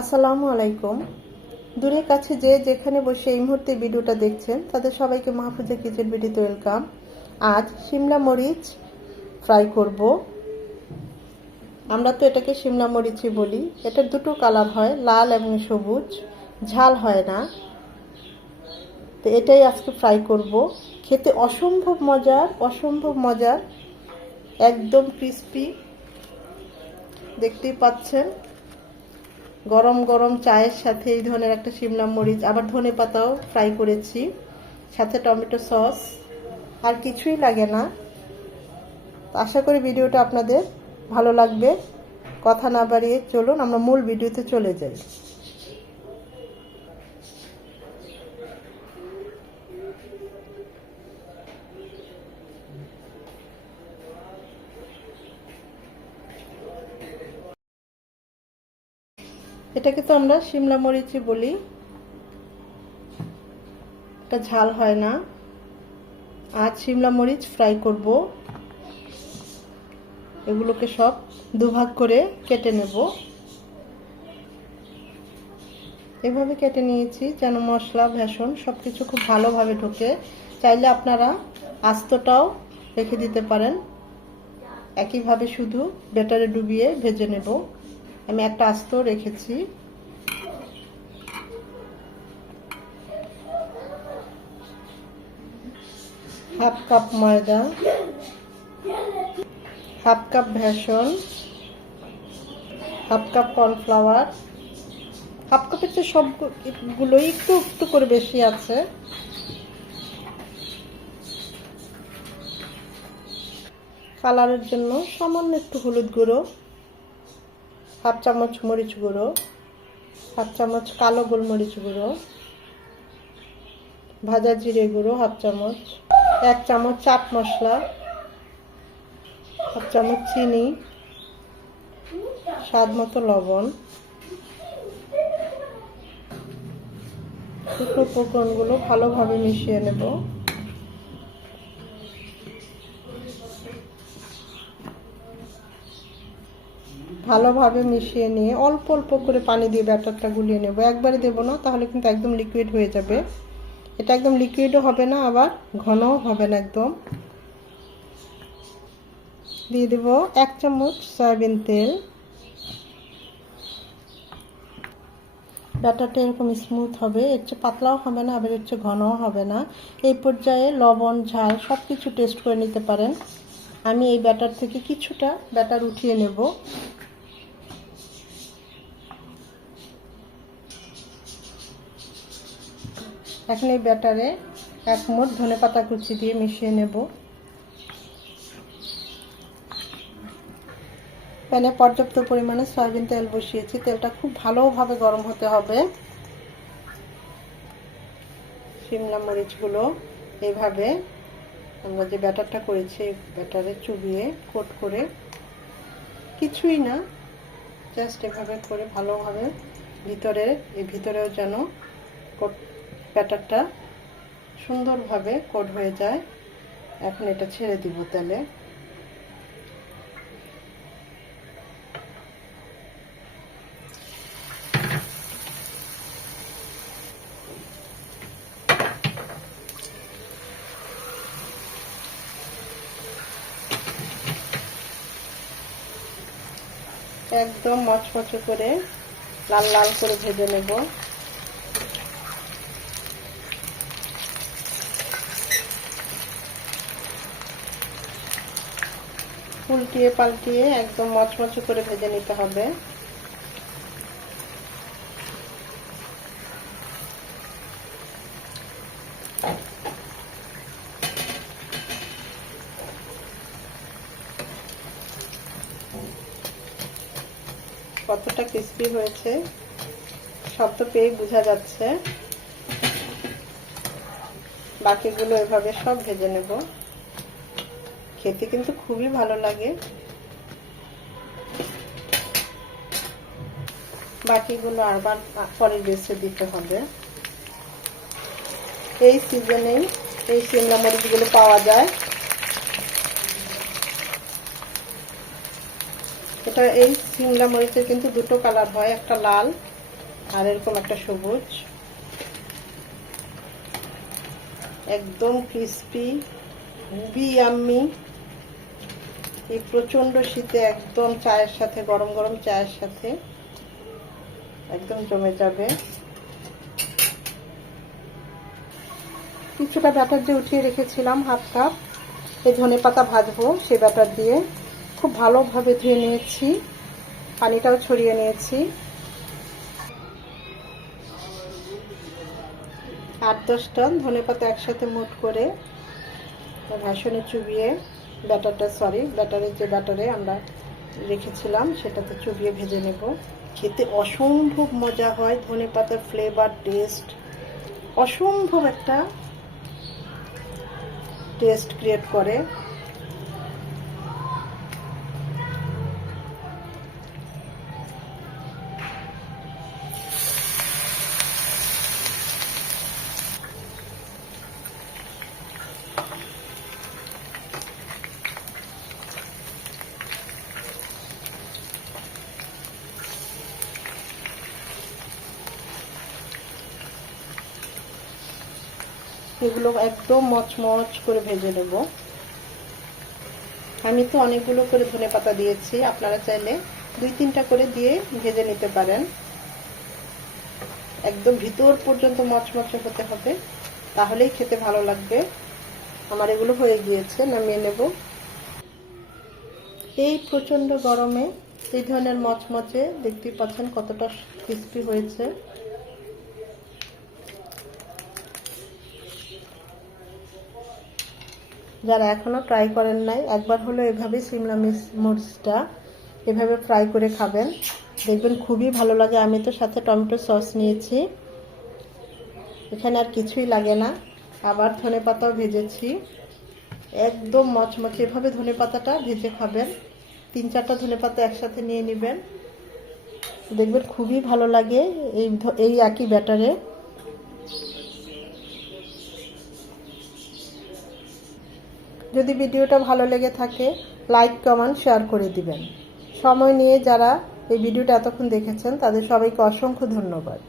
আসসালামু আলাইকুম। দূরে কাছে যে যেখানে বসে এই মুহূর্তে ভিডিওটা দেখছেন তাদের সবাইকে মাহফুজা কিচেন ভিডিওতে ওয়েলকাম। আজ শিমলা মরিচ ফ্রাই করব। আমরা তো এটাকে শিমলা মরিচই বলি। এটার দুটো কালার হয়, লাল এবং সবুজ, ঝাল হয় না। তো এটাই আজকে ফ্রাই করব। খেতে অসম্ভব মজার, একদম ক্রিস্পি। দেখতেই পাচ্ছেন, গরম গরম চায়ের সাথে এই ধরনের একটা শিমলা মরিচ, আবার ধনেপাতাও ফ্রাই করেছি, সাথে টমেটো সস, আর কিছুই লাগে না। আশা করি ভিডিওটা আপনাদের ভালো লাগবে। কথা না বাড়িয়ে চলুন আমরা মূল ভিডিওতে চলে যাই। এটাকে তো আমরা শিমলা মরিচই বলি, এটা ঝাল হয় না। আজ শিমলা মরিচ ফ্রাই করব। এগুলোকে সব দুভাগ করে কেটে নেব। এভাবে কেটে নিয়েছি যেন মশলা বেসন সব কিছু খুব ভালোভাবে ঢোকে। চাইলে আপনারা আস্তটাও রেখে দিতে পারেন। একইভাবে শুধু ব্যাটারে ডুবিয়ে ভেজে নেব। আমি একটা আস্ত রেখেছি। হাফ কাপ ময়দা, হাফ কাপ বেসন, হাফ কাপ কর্নফ্লাওয়ার। হাফ কাপের চেয়ে সবগুলোই একটু একটু করে বেশি আছে। কালারের জন্য সামান্য একটু হলুদ গুঁড়ো, হাফ চামচ মরিচ গুঁড়ো, হাফ চামচ কালো গোলমরিচ গুঁড়ো, ভাজা জিরে গুঁড়ো হাফ চামচ, এক চামচ চাট মশলা, হাফ চামচ চিনি, স্বাদ মতো লবণ। শুকনো উপকরণগুলো ভালোভাবে মিশিয়ে নেব। ভালোভাবে মিশিয়ে নিয়ে অল্প অল্প করে পানি দিয়ে ব্যাটারটা গুলিয়ে নেব। একবারে দেব না, তাহলে কিন্তু একদম লিকুইড হয়ে যাবে। এটা একদম লিকুইডও হবে না, আবার ঘনও হবে না একদম। দিয়ে দেব এক চামচ সয়াবিন তেল। ব্যাটারটা এরকম স্মুথ হবে, এর চেয়ে পাতলাও হবে না, আবার এর চেয়ে ঘনও হবে না। এই পর্যায়ে লবণ ঝাল সব কিছু টেস্ট করে নিতে পারেন। আমি এই ব্যাটার থেকে কিছুটা ব্যাটার উঠিয়ে নেব। এখন এই ব্যাটারে এক মুঠ ধনেপাতা কুচি দিয়ে মিশিয়ে নেব। প্যানে পর্যাপ্ত পরিমাণে সয়াবিন তেল বসিয়েছি। তেলটা খুব ভালোভাবে গরম হতে হবে। শিমলা মরিচগুলো এইভাবে আমরা যে ব্যাটারটা করেছি ব্যাটারে চুবিয়ে কোট করে, কিছুই না, জাস্ট এভাবে করে ভালোভাবে ভিতরেও যেন ব্যাটারটা সুন্দরভাবে কোট হয়ে যায়। এখন এটা ছেড়ে দিব তেলে। একদম মচমচে করে লাল লাল করে ভেজে নেব। উল্টিয়ে পাল্টিয়ে একদম মচমচে করে ভেজে নিতে হবে। কতটা ক্রিস্পি হয়েছে শব্দ পেয়ে বোঝা যাচ্ছে। বাকিগুলো এভাবে সব ভেজে নেব। খেতে কিন্তু খুবই ভালো লাগে। বাকিগুলো আবার পরের বেসে দিতে হবে। এই সিজনেই এই শিমলা মরিচগুলো পাওয়া যায়। এটা এই শিমলা মরিচের কিন্তু দুটো কালার হয়, একটা লাল আর এরকম একটা সবুজ, একদম ক্রিস্পি, খুবই ইয়াম্মি। এই প্রচন্ড শীতে একদম চায়ের সাথে, গরম গরম চায়ের সাথে একদম জমে যাবে। কিছুটা ব্যাটার দিয়ে উঠিয়ে রেখেছিলাম, হাফ কাপ। এই ধনেপাতা ভাজবো, সেই ব্যাটার দিয়ে খুব ভালোভাবে ধুয়ে নিয়েছি, পানিটাও ছড়িয়ে নিয়েছি। 8-10টা ধনেপাতা একসাথে মুঠ করে ভাসনে চুবিয়ে ব্যাটারের যে ব্যাটারে আমরা রেখেছিলাম সেটাতে চুবিয়ে ভেজে নেব। খেতে অসম্ভব মজা হয়, ধনেপাতার ফ্লেভার, টেস্ট অসম্ভব একটা টেস্ট ক্রিয়েট করে। এগুলো একদম মচমচ করে ভেজে নেব। আমি তো অনেকগুলো করে ধনেপাতা দিয়েছি, আপনারা চাইলে 2-3টা করে দিয়ে ভেজে নিতে পারেন। একদম ভিতর পর্যন্ত মচমচে হতে হবে, তাহলেই খেতে ভালো লাগবে। আমার এগুলো হয়ে গিয়েছে, নামিয়ে নেব। এই প্রচন্ড গরমে এই ধরনের মচমচে, দেখতেই পাচ্ছেন কতটা ক্রিস্পি হয়েছে। যারা এখনো ট্রাই করেন নাই, একবার হলো এভাবে সিমলা মরিচটা এভাবে ফ্রাই করে খাবেন, দেখবেন খুবই ভালো লাগে। আমি তো সাথে টমেটো সস নিয়েছি, এখানে আর কিছুই লাগে না। আবার ধনেপাতাও ভেজেছি, একদম মচমচে। এভাবে ধনেপাতাটা ভেজে খাবেন, 3-4টা ধনেপাতা একসাথে নিয়ে নেবেন, দেখবেন খুবই ভালো লাগে এই একই ব্যাটারে। যদি ভিডিওটা ভালো লেগে থাকে, লাইক, কমেন্ট, শেয়ার করে দিবেন। সময় নিয়ে যারা এই ভিডিওটা এতক্ষণ দেখেছেন তাদের সবাইকে অসংখ্য ধন্যবাদ।